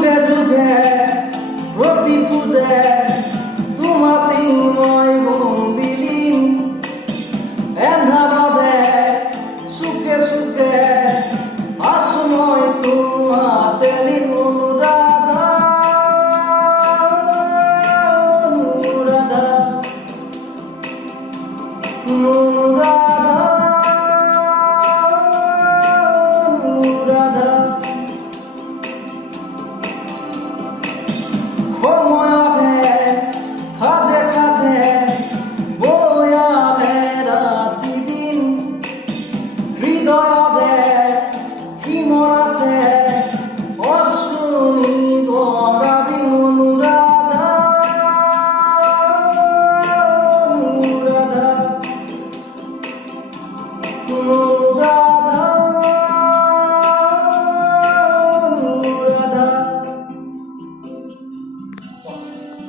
যুগে যুগে প্রতি খুঁজে তোমাতেই মই বিলীন এন্ধাৰতে সুখে সুখে আছো মই তোমাতে অনুৰাধা অনুৰাধা অনুৰাধা অনুৰাধা সময়তে সাজে সাজে বৈ আহে ৰাতি দিন হৃদয়তে সিমৰাতে অশ্ৰুনি গৰাবী অনুৰাধা অনুৰাধা অনুৰাধা